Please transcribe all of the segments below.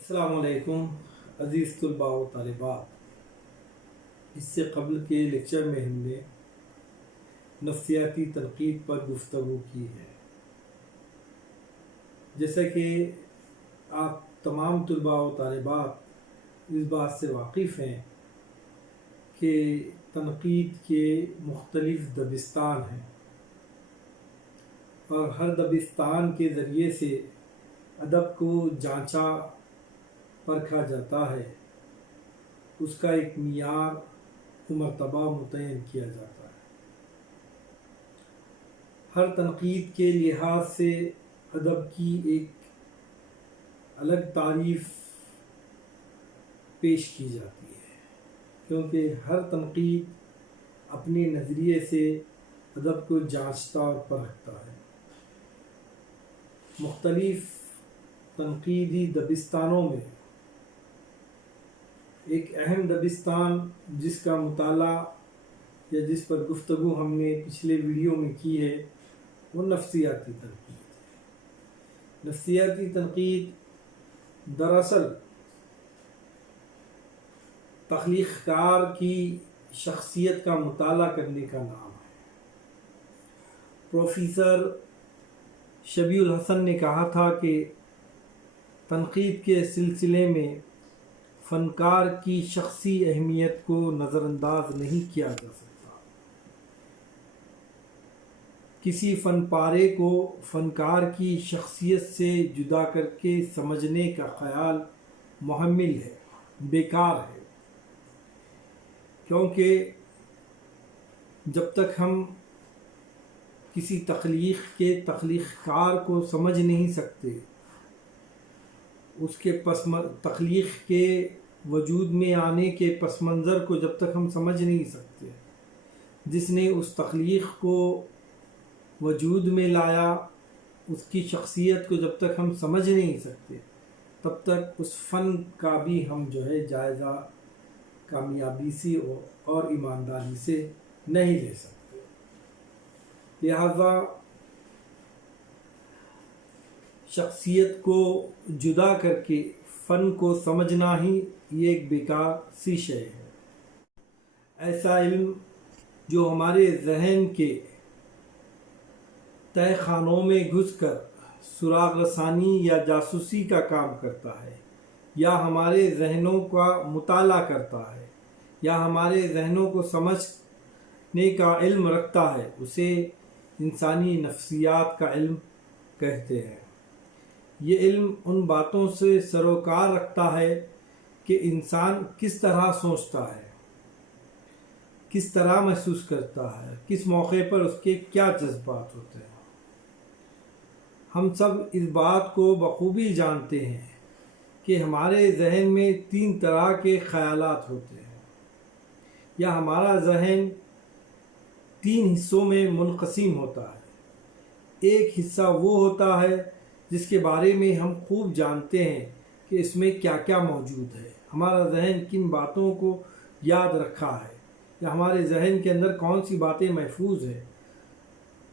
السلام علیکم عزیز طلباء و طالبات۔ اس سے قبل کے لیکچر میں ہم نے نفسیاتی تنقید پر گفتگو کی ہے۔ جیسا کہ آپ تمام طلباء و طالبات اس بات سے واقف ہیں کہ تنقید کے مختلف دبستان ہیں اور ہر دبستان کے ذریعے سے ادب کو جانچا پرکھا جاتا ہے، اس کا ایک معیار و مرتبہ متعین کیا جاتا ہے۔ ہر تنقید کے لحاظ سے ادب کی ایک الگ تعریف پیش کی جاتی ہے، کیونکہ ہر تنقید اپنے نظریے سے ادب کو جانچتا اور پرکھتا ہے۔ مختلف تنقیدی دبستانوں میں ایک اہم دبستان جس کا مطالعہ یا جس پر گفتگو ہم نے پچھلے ویڈیو میں کی ہے وہ نفسیاتی تنقید ہے۔ نفسیاتی تنقید دراصل تخلیق کار کی شخصیت کا مطالعہ کرنے کا نام ہے۔ پروفیسر شبیہ الحسن نے کہا تھا کہ تنقید کے سلسلے میں فنکار کی شخصی اہمیت کو نظر انداز نہیں کیا جا سکتا۔ کسی فن پارے کو فنکار کی شخصیت سے جدا کر کے سمجھنے کا خیال محمل ہے، بیکار ہے، کیونکہ جب تک ہم کسی تخلیق کے تخلیق کار کو سمجھ نہیں سکتے، اس کے تخلیق کے وجود میں آنے کے پس منظر کو جب تک ہم سمجھ نہیں سکتے، جس نے اس تخلیق کو وجود میں لایا، اس کی شخصیت کو جب تک ہم سمجھ نہیں سکتے، تب تک اس فن کا بھی ہم جائزہ کامیابی سے اور ایمانداری سے نہیں لے سکتے۔ لہذا شخصیت کو جدا کر کے فن کو سمجھنا ہی یہ ایک بیکار سی شے ہے۔ ایسا علم جو ہمارے ذہن کے تہہ خانوں میں گھس کر سراغ رسانی یا جاسوسی کا کام کرتا ہے، یا ہمارے ذہنوں کا مطالعہ کرتا ہے، یا ہمارے ذہنوں کو سمجھنے کا علم رکھتا ہے، اسے انسانی نفسیات کا علم کہتے ہیں۔ یہ علم ان باتوں سے سروکار رکھتا ہے کہ انسان کس طرح سوچتا ہے، کس طرح محسوس کرتا ہے، کس موقع پر اس کے کیا جذبات ہوتے ہیں۔ ہم سب اس بات کو بخوبی جانتے ہیں کہ ہمارے ذہن میں 3 طرح کے خیالات ہوتے ہیں، یا ہمارا ذہن 3 حصوں میں منقسم ہوتا ہے۔ ایک حصہ وہ ہوتا ہے جس کے بارے میں ہم خوب جانتے ہیں کہ اس میں کیا کیا موجود ہے، ہمارا ذہن کن باتوں کو یاد رکھا ہے، یا ہمارے ذہن کے اندر کون سی باتیں محفوظ ہیں۔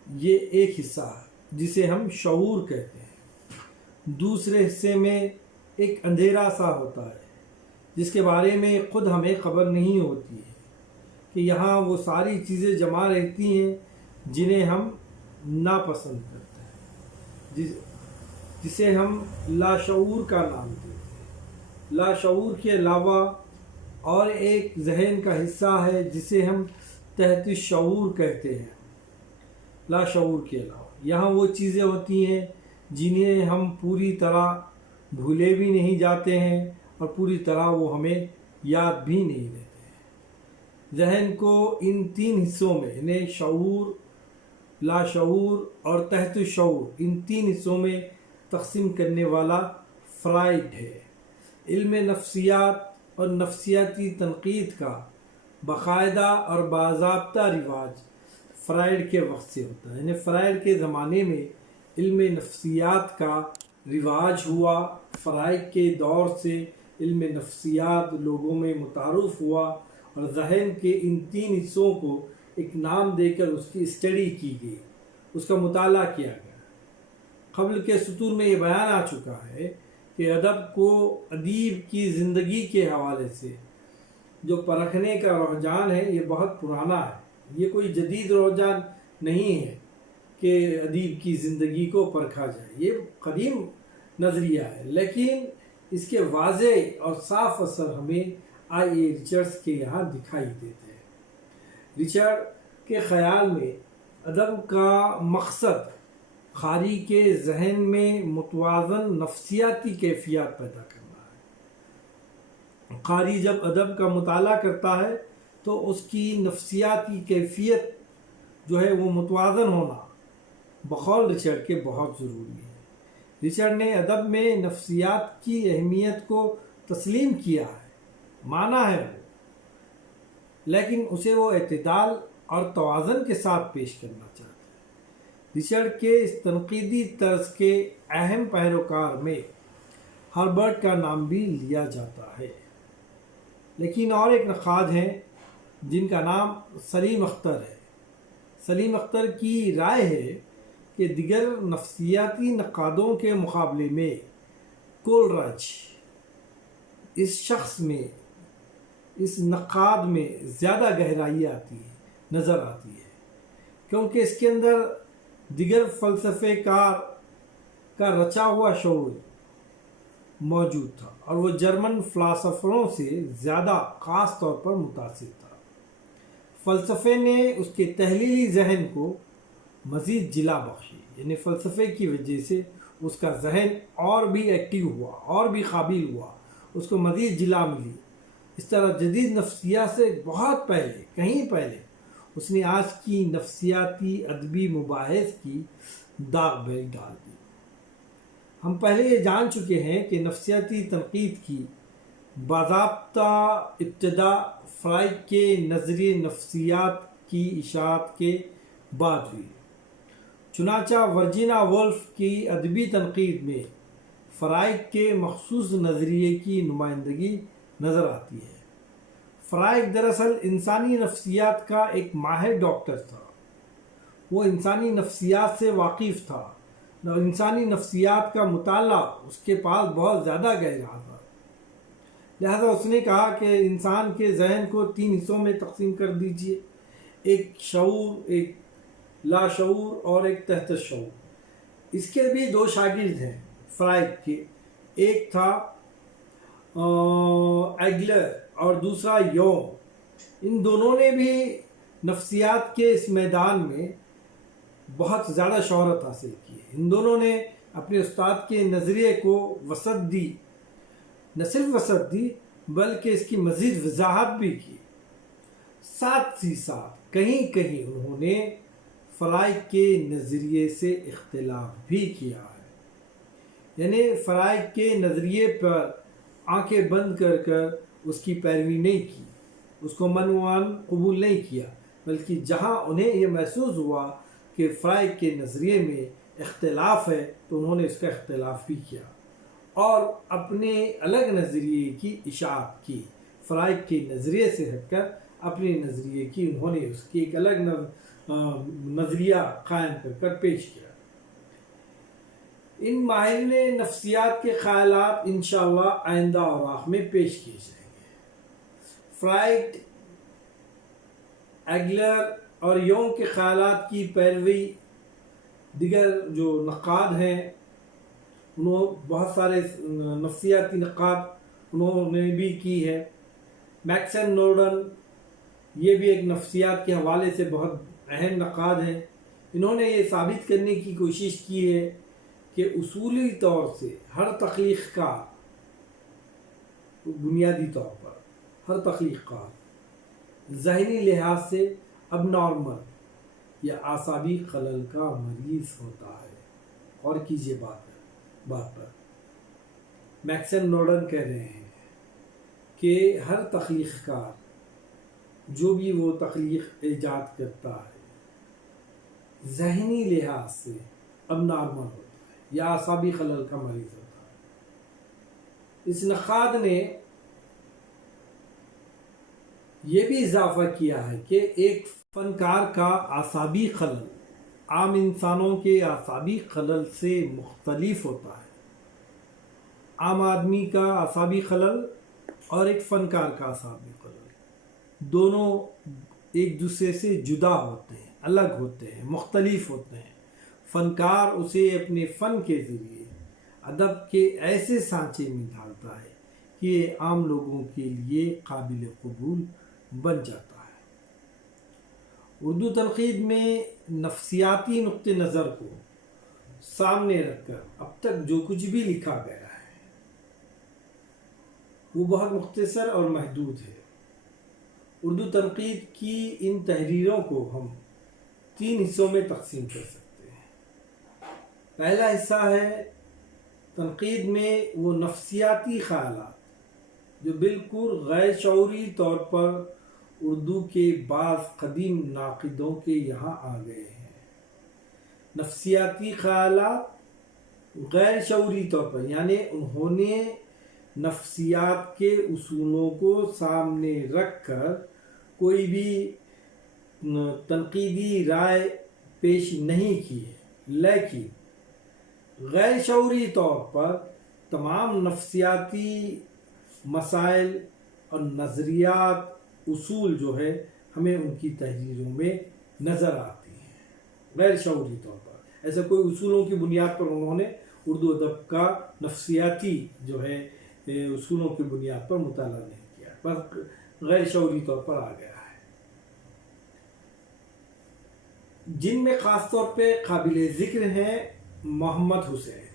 یہ ایک حصہ ہے جسے ہم شعور کہتے ہیں۔ دوسرے حصے میں ایک اندھیرا سا ہوتا ہے جس کے بارے میں خود ہمیں خبر نہیں ہوتی ہے کہ یہاں وہ ساری چیزیں جمع رہتی ہیں جنہیں ہم ناپسند کرتے ہیں، جسے ہم لاشعور کا نام دیتے ہیں۔ لاشعور کے علاوہ اور ایک ذہن کا حصہ ہے جسے ہم تحت الشعور کہتے ہیں۔ لاشعور کے علاوہ یہاں وہ چیزیں ہوتی ہیں جنہیں ہم پوری طرح بھولے بھی نہیں جاتے ہیں اور پوری طرح وہ ہمیں یاد بھی نہیں رہتے ہیں۔ ذہن کو ان 3 حصوں میں، یعنی شعور، لاشعور اور تحت الشعور، ان 3 حصوں میں تقسیم کرنے والا فرائڈ ہے۔ علم نفسیات اور نفسیاتی تنقید کا باقاعدہ اور باضابطہ رواج فرائڈ کے وقت سے ہوتا ہے، یعنی فرائڈ کے زمانے میں علم نفسیات کا رواج ہوا۔ فرائڈ کے دور سے علم نفسیات لوگوں میں متعارف ہوا اور ذہن کے ان 3 حصوں کو ایک نام دے کر اس کی اسٹڈی کی گئی، اس کا مطالعہ کیا گیا۔ قبل کے سطور میں یہ بیان آ چکا ہے کہ ادب کو ادیب کی زندگی کے حوالے سے جو پرکھنے کا رجحان ہے یہ بہت پرانا ہے، یہ کوئی جدید رجحان نہیں ہے کہ ادیب کی زندگی کو پرکھا جائے، یہ قدیم نظریہ ہے، لیکن اس کے واضح اور صاف اثر ہمیں آئی اے ریچرڈس کے یہاں دکھائی دیتے ہیں۔ ریچرڈ کے خیال میں ادب کا مقصد قاری کے ذہن میں متوازن نفسیاتی کیفیات پیدا کرنا ہے۔ قاری جب ادب کا مطالعہ کرتا ہے تو اس کی نفسیاتی کیفیت جو ہے وہ متوازن ہونا بقول ریچرڈ کے بہت ضروری ہے۔ ریچرڈ نے ادب میں نفسیات کی اہمیت کو تسلیم کیا ہے، مانا ہے وہ، لیکن اسے وہ اعتدال اور توازن کے ساتھ پیش کرنا چاہتا ہے۔ ریچرڈ کے اس تنقیدی طرز کے اہم پیروکار میں ہربرٹ کا نام بھی لیا جاتا ہے، لیکن اور ایک نقاد ہیں جن کا نام سلیم اختر ہے۔ سلیم اختر کی رائے ہے کہ دیگر نفسیاتی نقادوں کے مقابلے میں کولرج اس شخص میں، اس نقاد میں زیادہ گہرائی نظر آتی ہے، کیونکہ اس کے اندر دیگر فلسفے کار کا رچا ہوا شعور موجود تھا اور وہ جرمن فلاسفروں سے زیادہ خاص طور پر متاثر تھا۔ فلسفے نے اس کے تحلیلی ذہن کو مزید جلا بخشی، یعنی فلسفے کی وجہ سے اس کا ذہن اور بھی ایکٹیو ہوا، اور بھی قابل ہوا، اس کو مزید جلا ملی۔ اس طرح جدید نفسیات سے بہت پہلے، کہیں پہلے، اس نے آج کی نفسیاتی ادبی مباحث کی داغ بھی ڈال دی۔ ہم پہلے یہ جان چکے ہیں کہ نفسیاتی تنقید کی باضابطہ ابتدا فرائڈ کے نظریے نفسیات کی اشاعت کے بعد ہوئی۔ چنانچہ ورجینا وولف کی ادبی تنقید میں فرائڈ کے مخصوص نظریے کی نمائندگی نظر آتی ہے۔ فرائڈ دراصل انسانی نفسیات کا ایک ماہر ڈاکٹر تھا، وہ انسانی نفسیات سے واقف تھا، انسانی نفسیات کا مطالعہ اس کے پاس بہت زیادہ گہرا تھا، لہذا اس نے کہا کہ انسان کے ذہن کو 3 حصوں میں تقسیم کر دیجئے، ایک شعور، ایک لاشعور اور ایک تحت شعور۔ اس کے بھی 2 شاگرد ہیں فرائڈ کے، ایک تھا ایگلر اور دوسرا یونگ۔ ان دونوں نے بھی نفسیات کے اس میدان میں بہت زیادہ شہرت حاصل کی ہے۔ ان دونوں نے اپنے استاد کے نظریے کو وسعت دی، نہ صرف وسعت دی بلکہ اس کی مزید وضاحت بھی کی۔ ساتھ ہی ساتھ کہیں کہیں انہوں نے فرائڈ کے نظریے سے اختلاف بھی کیا ہے، یعنی فرائڈ کے نظریے پر آنکھیں بند کر کر اس کی پیروی نہیں کی، اس کو منوان قبول نہیں کیا، بلکہ جہاں انہیں یہ محسوس ہوا کہ فرائڈ کے نظریے میں اختلاف ہے تو انہوں نے اس کا اختلاف بھی کیا اور اپنے الگ نظریے کی اشاعت کی۔ فرائڈ کے نظریے سے ہٹ کر اپنے نظریے کی انہوں نے اس کی ایک الگ نظریہ قائم کر کر پیش کیا۔ ان ماہرین نفسیات کے خیالات انشاءاللہ آئندہ اوراق میں پیش کیے جائیں گے۔ فرائڈ، ایگلر اور یونگ کے خیالات کی پیروی دیگر جو نقاد ہیں، انہوں بہت سارے نفسیاتی نقاد انہوں نے بھی کی ہے۔ میکسن نورڈن یہ بھی ایک نفسیات کے حوالے سے بہت اہم نقاد ہیں۔ انہوں نے یہ ثابت کرنے کی کوشش کی ہے کہ اصولی طور سے ہر تخلیق کار، بنیادی طور پر ہر تخلیق کار ذہنی لحاظ سے اب نارمل یا اعصابی خلل کا مریض ہوتا ہے۔ اور کیجئے بات پر میکسن نورڈن کہہ رہے ہیں کہ ہر تخلیق کار جو بھی وہ تخلیق ایجاد کرتا ہے ذہنی لحاظ سے اب نارمل ہوتا ہے یا اعصابی خلل کا مریض ہوتا ہے۔ اس نقاد نے یہ بھی اضافہ کیا ہے کہ ایک فنکار کا اعصابی خلل عام انسانوں کے اعصابی خلل سے مختلف ہوتا ہے۔ عام آدمی کا اعصابی خلل اور ایک فنکار کا اعصابی خلل، دونوں ایک دوسرے سے جدا ہوتے ہیں، الگ ہوتے ہیں، مختلف ہوتے ہیں۔ فنکار اسے اپنے فن کے ذریعے ادب کے ایسے سانچے میں ڈھالتا ہے کہ یہ عام لوگوں کے لیے قابل قبول بن جاتا ہے۔ اردو تنقید میں نفسیاتی نقطہ نظر کو سامنے رکھ کر اب تک جو کچھ بھی لکھا گیا ہے وہ بہت مختصر اور محدود ہے۔ اردو تنقید کی ان تحریروں کو ہم 3 حصوں میں تقسیم کر سکتے ہیں۔ پہلا حصہ ہے تنقید میں وہ نفسیاتی خیالات جو بالکل غیر شعوری طور پر اردو کے بعض قدیم ناقدوں کے یہاں آ گئے ہیں۔ نفسیاتی خیالات غیر شعوری طور پر، یعنی انہوں نے نفسیات کے اصولوں کو سامنے رکھ کر کوئی بھی تنقیدی رائے پیش نہیں کی ہے، لیکن غیر شعوری طور پر تمام نفسیاتی مسائل اور نظریات، اصول جو ہے ہمیں ان کی تحریروں میں نظر آتی ہیں غیر شعوری طور پر۔ ایسا کوئی اصولوں کی بنیاد پر انہوں نے اردو ادب کا نفسیاتی جو ہے اصولوں کی بنیاد پر مطالعہ نہیں کیا، پر غیر شعوری طور پر آ گیا ہے، جن میں خاص طور پہ قابل ذکر ہیں محمد حسین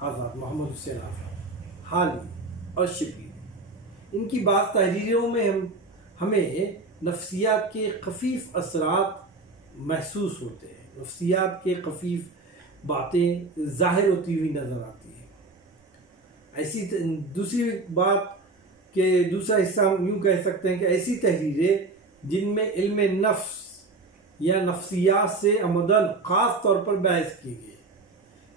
آزاد، محمد حسین آزاد، حالی اور شبلی۔ ان کی بعض تحریروں میں ہمیں نفسیات کے خفیف اثرات محسوس ہوتے ہیں، نفسیات کے خفیف باتیں ظاہر ہوتی ہوئی نظر آتی ہیں۔ ایسی دوسری بات کہ دوسرا حصہ ہم یوں کہہ سکتے ہیں کہ ایسی تحریریں جن میں علم نفس یا نفسیات سے عمدن خاص طور پر بحث کی گئی،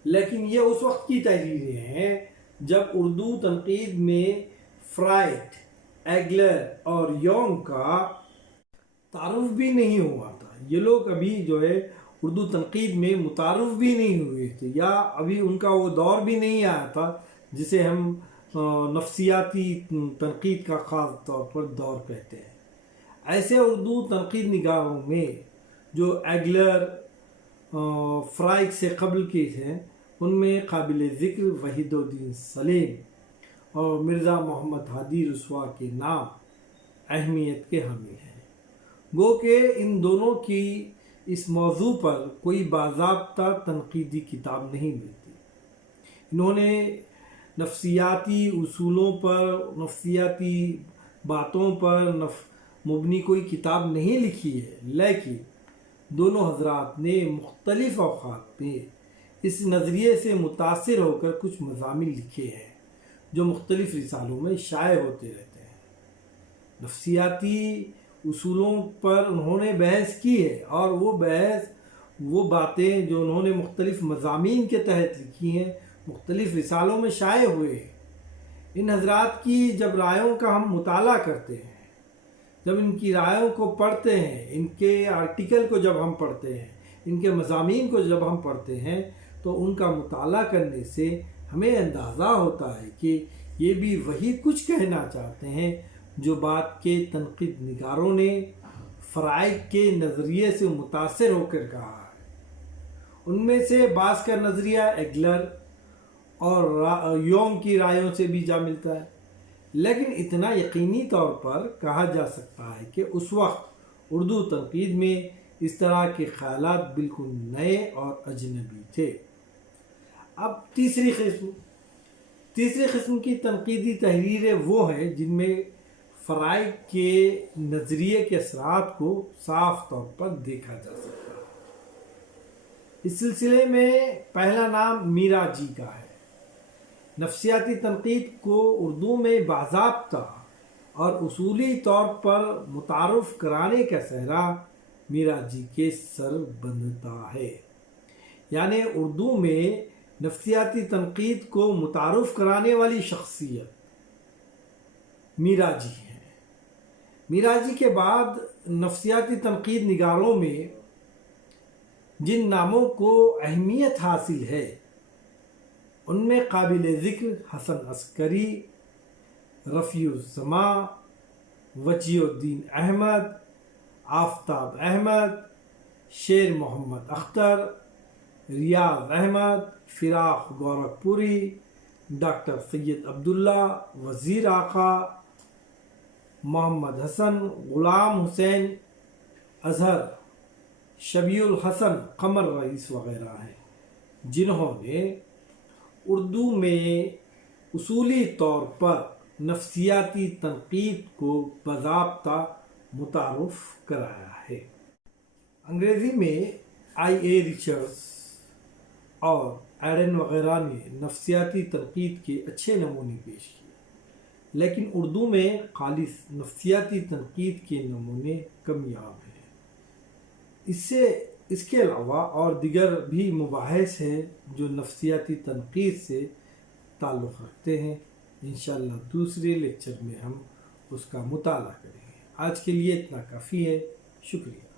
لیکن یہ اس وقت کی تحریریں ہیں جب اردو تنقید میں فرائڈ، ایگلر اور یونگ کا تعارف بھی نہیں ہوا تھا۔ یہ لوگ ابھی جو ہے اردو تنقید میں متعارف بھی نہیں ہوئے تھے، یا ابھی ان کا وہ دور بھی نہیں آیا تھا جسے ہم نفسیاتی تنقید کا خاص طور پر دور کہتے ہیں۔ ایسے اردو تنقید نگاروں میں جو ایگلر، فرائڈ سے قبل کے ہیں، ان میں قابل ذکر وحید الدین سلیم اور مرزا محمد ہادی رسوا کے نام اہمیت کے حامل ہیں۔ گو کہ ان دونوں کی اس موضوع پر کوئی باضابطہ تنقیدی کتاب نہیں ملتی۔ انہوں نے نفسیاتی اصولوں پر، نفسیاتی باتوں پر مبنی کوئی کتاب نہیں لکھی ہے، لیکن دونوں حضرات نے مختلف اوقات میں اس نظریے سے متاثر ہو کر کچھ مضامین لکھے ہیں جو مختلف رسالوں میں شائع ہوتے رہتے ہیں۔ نفسیاتی اصولوں پر انہوں نے بحث کی ہے، اور وہ باتیں جو انہوں نے مختلف مضامین کے تحت لکھی ہیں مختلف رسالوں میں شائع ہوئے ہیں۔ ان حضرات کی جب رائوں کا ہم مطالعہ کرتے ہیں، جب ان کی رائوں کو پڑھتے ہیں، ان کے آرٹیکل کو جب ہم پڑھتے ہیں، ان کے مضامین کو جب ہم پڑھتے ہیں، تو ان کا مطالعہ کرنے سے ہمیں اندازہ ہوتا ہے کہ یہ بھی وہی کچھ کہنا چاہتے ہیں جو بات کے تنقید نگاروں نے فرائڈ کے نظریے سے متاثر ہو کر کہا ہے۔ ان میں سے بعض کا نظریہ ایگلر اور یونگ کی رائوں سے بھی جا ملتا ہے، لیکن اتنا یقینی طور پر کہا جا سکتا ہے کہ اس وقت اردو تنقید میں اس طرح کے خیالات بالکل نئے اور اجنبی تھے۔ اب تیسری قسم کی تنقیدی تحریریں وہ ہیں جن میں فرائڈ کے نظریے کے اثرات کو صاف طور پر دیکھا جا سکتا ہے۔ اس سلسلے میں پہلا نام میرا جی کا ہے۔ نفسیاتی تنقید کو اردو میں باضابطہ اور اصولی طور پر متعارف کرانے کا سہرا میرا جی کے سر بندھتا ہے، یعنی اردو میں نفسیاتی تنقید کو متعارف کرانے والی شخصیت میرا جی ہے۔ میرا جی کے بعد نفسیاتی تنقید نگاروں میں جن ناموں کو اہمیت حاصل ہے ان میں قابل ذکر حسن عسکری، رفیع الزماں، وجیہ الدین احمد، آفتاب احمد، شیر محمد اختر، ریاض احمد، فراق گورکھپوری، ڈاکٹر سید عبداللہ، وزیر آقا، محمد حسن، غلام حسین اظہر، شبیہ الحسن، قمر رئیس وغیرہ ہیں، جنہوں نے اردو میں اصولی طور پر نفسیاتی تنقید کو باضابطہ متعارف کرایا ہے۔ انگریزی میں آئی اے ریچرڈز اور ایڈن وغیرہ نے نفسیاتی تنقید کے اچھے نمونے پیش کیے، لیکن اردو میں خالص نفسیاتی تنقید کے نمونے کمیاب ہیں۔ اس کے علاوہ اور دیگر بھی مباحث ہیں جو نفسیاتی تنقید سے تعلق رکھتے ہیں۔ انشاءاللہ دوسرے لیکچر میں ہم اس کا مطالعہ کریں گے۔ آج کے لیے اتنا کافی ہے۔ شکریہ۔